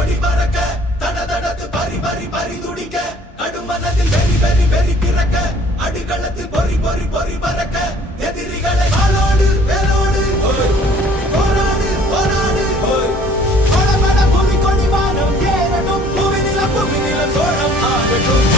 கொடி பறக்க தடதடத்து பறி பறி பறி துடிக்க கடுமனதில் வெறி வெறி வெறி பிறக்க அடிகளத்தில் பொறி பொறி பொறி பறக்க எதிரிகளை ஆளோடு வேலோடு போராடு போராடு படபட புவி கொடி வானம் ஏறட்டும் புவிநில சோழம் ஆகட்டும்.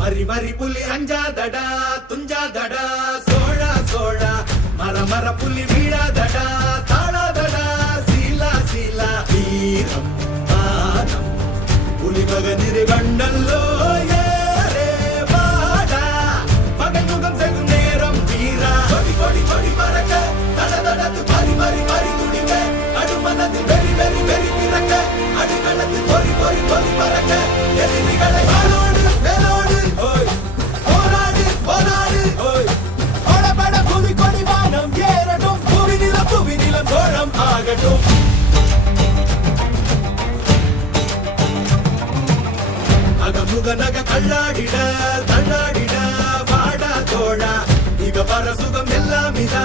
வரி வரி புலி அஞ்சாதடா துஞ்சாதடா சோழா சோழா மர மர புலி வீழாதடா தாழாதடா சீலா சீலா வீரம் மானம் புலி மகனிரு கண்டல்லோ ஏரே வாடா பகை முகம் செகும் நேரம் வீரா கொடி கொடி கொடி பறக்க தடதடத்து பறி பறி பறி துடிக்க கடுமனதில் வெறி வெறி வெறி பிறக்க அடிகளத்தில் பொறி பொறி பொறி பறக்க எதிரிகளை வாளோடு வேலோடு போராடு போராடு படபட புவி கொடி வானம் ஏறட்டும் புவிநில சோழம் ஆகட்டும். அகமுக நக கல்லாடிட தள்ளாடிட வாடா தோழா இக பர சுகம் எல்லாம் இதா